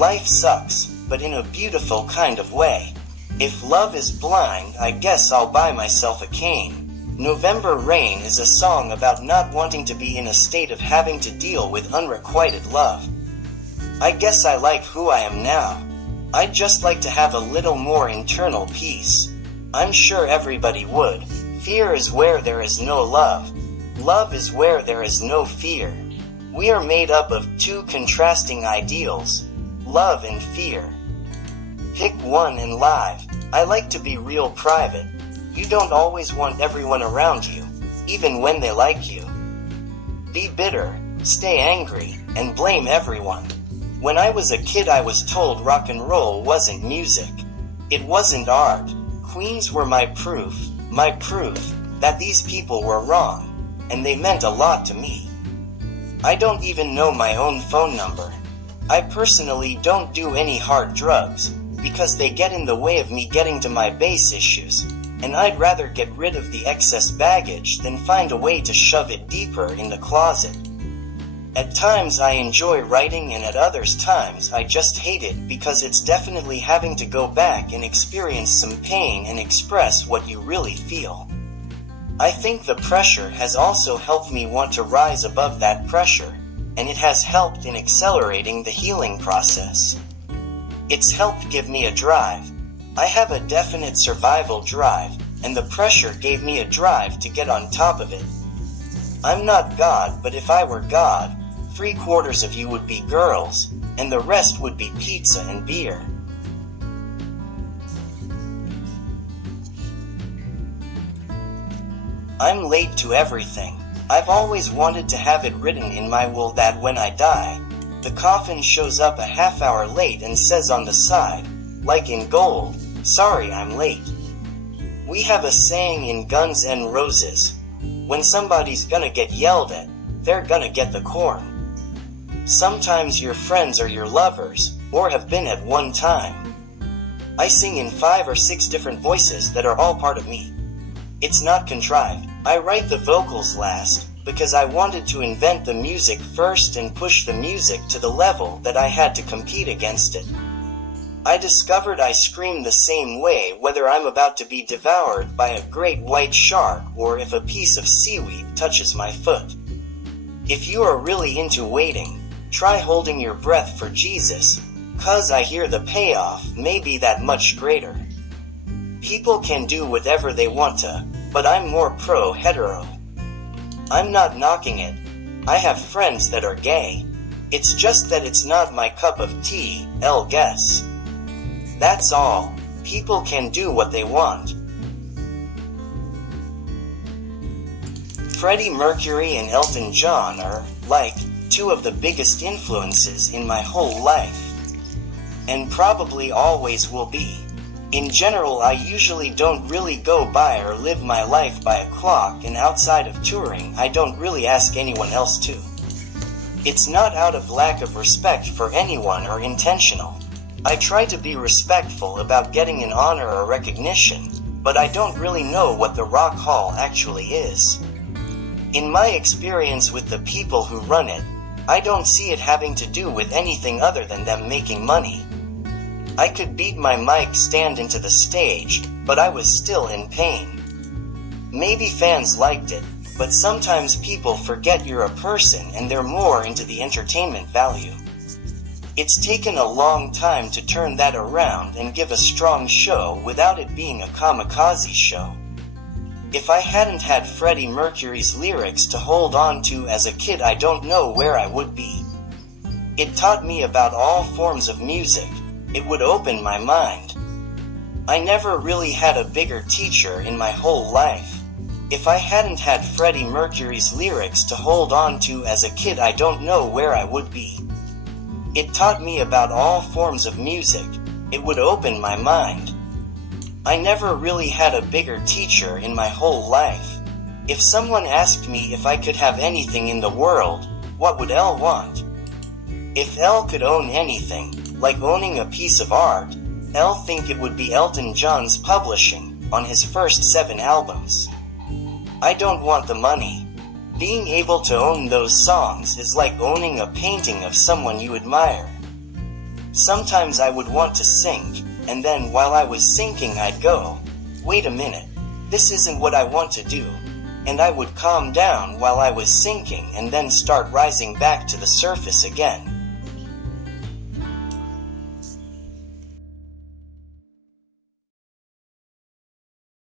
Life sucks, but in a beautiful kind of way. If love is blind, I guess I'll buy myself a cane. November Rain is a song about not wanting to be in a state of having to deal with unrequited love. I guess I like who I am now. I'd just like to have a little more internal peace. I'm sure everybody would. Fear is where there is no love. Love is where there is no fear. We are made up of two contrasting ideals, love and fear. Pick one and live. I like to be real private. You don't always want everyone around you, even when they like you. Be bitter, stay angry, and blame everyone. When I was a kid, I was told rock and roll wasn't music. It wasn't art. Queens were my proof that these people were wrong, and they meant a lot to me. I don't even know my own phone number. I personally don't do any hard drugs, because they get in the way of me getting to my base issues, and I'd rather get rid of the excess baggage than find a way to shove it deeper in the closet. At times I enjoy writing, and at other times I just hate it because it's definitely having to go back and experience some pain and express what you really feel. I think the pressure has also helped me want to rise above that pressure, and it has helped in accelerating the healing process. It's helped give me a drive. I have a definite survival drive, and the pressure gave me a drive to get on top of it. I'm not God, but if I were God, 3/4 of you would be girls, and the rest would be pizza and beer. I'm late to everything. I've always wanted to have it written in my will that when I die, the coffin shows up a half hour late and says on the side, like in gold, "Sorry I'm late." We have a saying in Guns N' Roses, when somebody's gonna get yelled at, they're gonna get the corn. Sometimes your friends are your lovers, or have been at one time. I sing in 5 or 6 different voices that are all part of me. It's not contrived. I write the vocals last, because I wanted to invent the music first and push the music to the level that I had to compete against it. I discovered I scream the same way whether I'm about to be devoured by a great white shark or if a piece of seaweed touches my foot. If you are really into waiting, try holding your breath for Jesus, 'cause I hear the payoff may be that much greater. People can do whatever they want to, but I'm more pro-hetero. I'm not knocking it. I have friends that are gay. It's just that it's not my cup of tea, I'll guess. That's all. People can do what they want. Freddie Mercury and Elton John are, like, 2 of the biggest influences in my whole life. And probably always will be. In general, I usually don't really go by or live my life by a clock, and outside of touring, I don't really ask anyone else to. It's not out of lack of respect for anyone or intentional. I try to be respectful about getting an honor or recognition, but I don't really know what the Rock Hall actually is. In my experience with the people who run it, I don't see it having to do with anything other than them making money. I could beat my mic stand into the stage, but I was still in pain. Maybe fans liked it, but sometimes people forget you're a person and they're more into the entertainment value. It's taken a long time to turn that around and give a strong show without it being a kamikaze show. If I hadn't had Freddie Mercury's lyrics to hold on to as a kid, I don't know where I would be. It taught me about all forms of music. It would open my mind. I never really had a bigger teacher in my whole life. If I hadn't had Freddie Mercury's lyrics to hold on to as a kid, I don't know where I would be. It taught me about all forms of music. It would open my mind. I never really had a bigger teacher in my whole life. If someone asked me if I could have anything in the world, what would Elle want? If Elle could own anything, like owning a piece of art, Elle think it would be Elton John's publishing, on his first 7 albums. I don't want the money. Being able to own those songs is like owning a painting of someone you admire. Sometimes I would want to sink, and then while I was sinking I'd go, wait a minute, this isn't what I want to do. And I would calm down while I was sinking and then start rising back to the surface again.